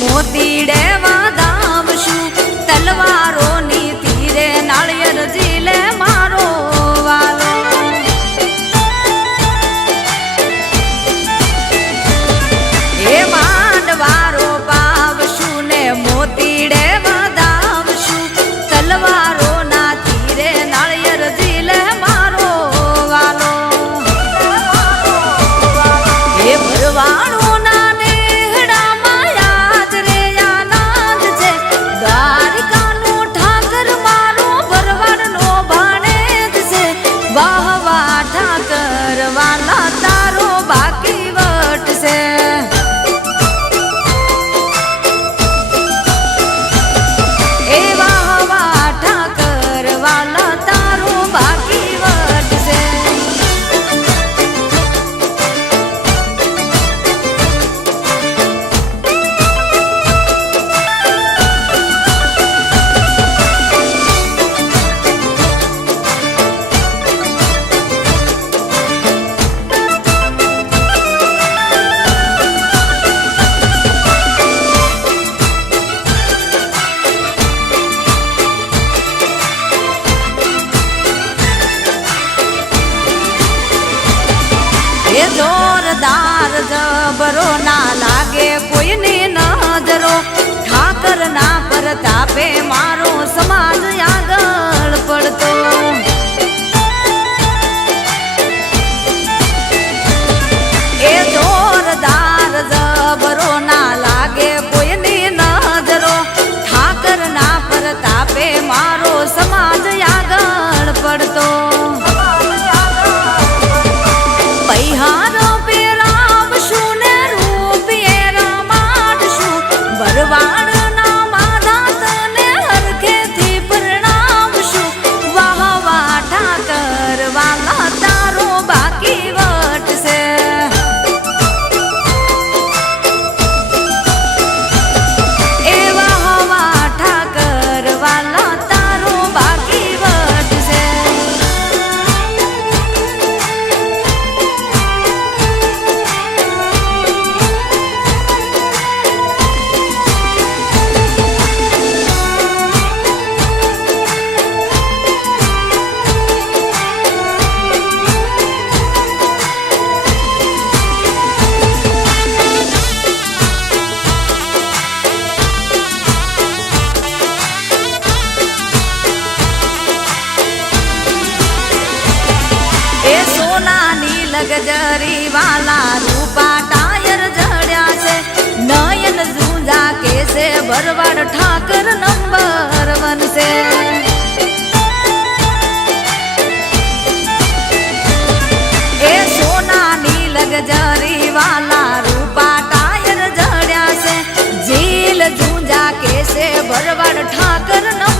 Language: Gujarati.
મોતીડે વધાવશું તલવારોની તીરે નાળિયેર ઝીલે મારો વાલો એ માંડવારો પાવશું ને મોતીડે વધાવશું તલવારોના તીરે નાળિયેર ઝીલે મારો વાલો એ ભરવાડો જોરદાર જબરો ના લાગે કોઈની નજરો ઠાકર ના પ્રતાપે મારો સમાજ આગળ પડતો એ જોરદાર જબરો ના લાગે કોઈની નજરો ઠાકર ના પ્રતાપે મારો સમાજ આગળ પડતો પૈહારો પેરાવશું ને રૂપિયે રમાડશું ભરવાડના માધા તને હરખેથી પરણાવશું વાહ વાહ ઠાકર વાલા તારો બાકી વટશે એ વાહ વાહ ઠાકર વાલા તારો બાકી વટશે ગજરી વાલા રૂપા ટાયર જડ્યા છે નયન ઝૂંઝા કેસે ભરવાડ ઠાકર નંબર 1 છે એ સોનાની લગજરી વાલા રૂપા ટાયર જડ્યા છે ઝીલ ઝૂંઝા કેસે ભરવાડ ઠાકર નંબર